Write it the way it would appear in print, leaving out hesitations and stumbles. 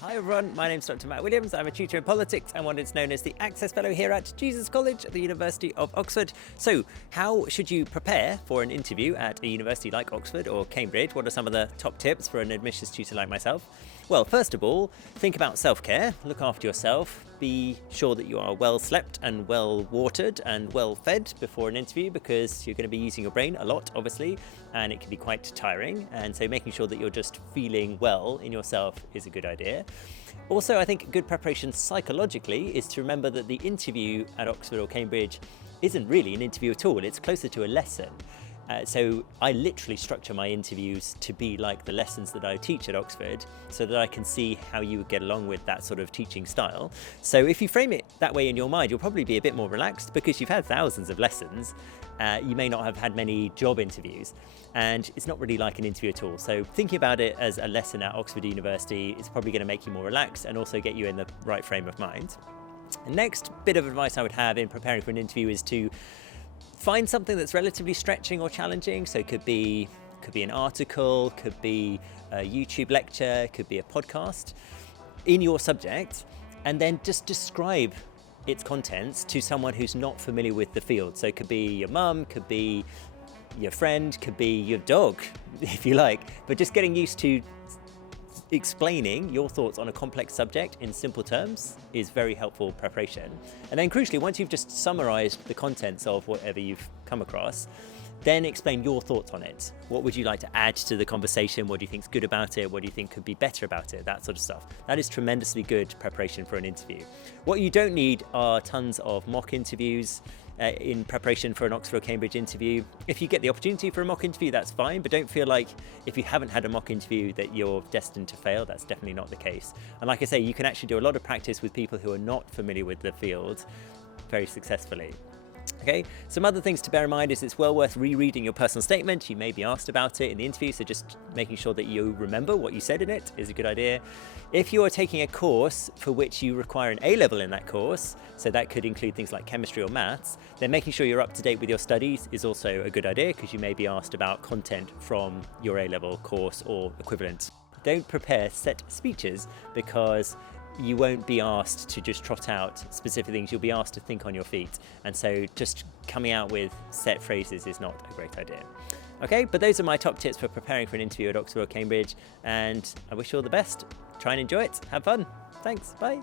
Hi everyone, my name's Dr. Matt Williams. I'm a tutor in politics and what is known as the Access Fellow here at Jesus College at the University of Oxford. So how should you prepare for an interview at a university like Oxford or Cambridge? What are some of the top tips for an admissions tutor like myself? Well, first of all, think about self-care, look after yourself, be sure that you are well slept and well watered and well fed before an interview because you're going to be using your brain a lot, obviously, and it can be quite tiring. And so making sure that you're just feeling well in yourself is a good idea. Also, I think good preparation psychologically is to remember that the interview at Oxford or Cambridge isn't really an interview at all, it's closer to a lesson. So I literally structure my interviews to be like the lessons that I teach at Oxford so that I can see how you would get along with that sort of teaching style. So if you frame it that way in your mind, you'll probably be a bit more relaxed because you've had thousands of lessons. You may not have had many job interviews and it's not really like an interview at all. So thinking about it as a lesson at Oxford University is probably going to make you more relaxed and also get you in the right frame of mind. The next bit of advice I would have in preparing for an interview is to find something that's relatively stretching or challenging. So it could be an article, could be a YouTube lecture, could be a podcast in your subject, and then just describe its contents to someone who's not familiar with the field. So it could be your mum, could be your friend, could be your dog, if you like, but just getting used to explaining your thoughts on a complex subject in simple terms is very helpful preparation. And then crucially, once you've just summarized the contents of whatever you've come across, then explain your thoughts on it. What would you like to add to the conversation? What do you think is good about it? What do you think could be better about it? That sort of stuff. That is tremendously good preparation for an interview. What you don't need are tons of mock interviews in preparation for an Oxford or Cambridge interview. If you get the opportunity for a mock interview, that's fine, but don't feel like if you haven't had a mock interview that you're destined to fail. That's definitely not the case. And like I say, you can actually do a lot of practice with people who are not familiar with the field very successfully. Okay, some other things to bear in mind is it's well worth rereading your personal statement. You may be asked about it in the interview, so just making sure that you remember what you said in it is a good idea. If you are taking a course for which you require an A-level in that course, so that could include things like chemistry or maths, then making sure you're up to date with your studies is also a good idea because you may be asked about content from your A-level course or equivalent. Don't prepare set speeches because you won't be asked to just trot out specific things, you'll be asked to think on your feet. And so just coming out with set phrases is not a great idea. Okay, but those are my top tips for preparing for an interview at Oxford or Cambridge, and I wish you all the best. Try and enjoy it, have fun. Thanks, bye.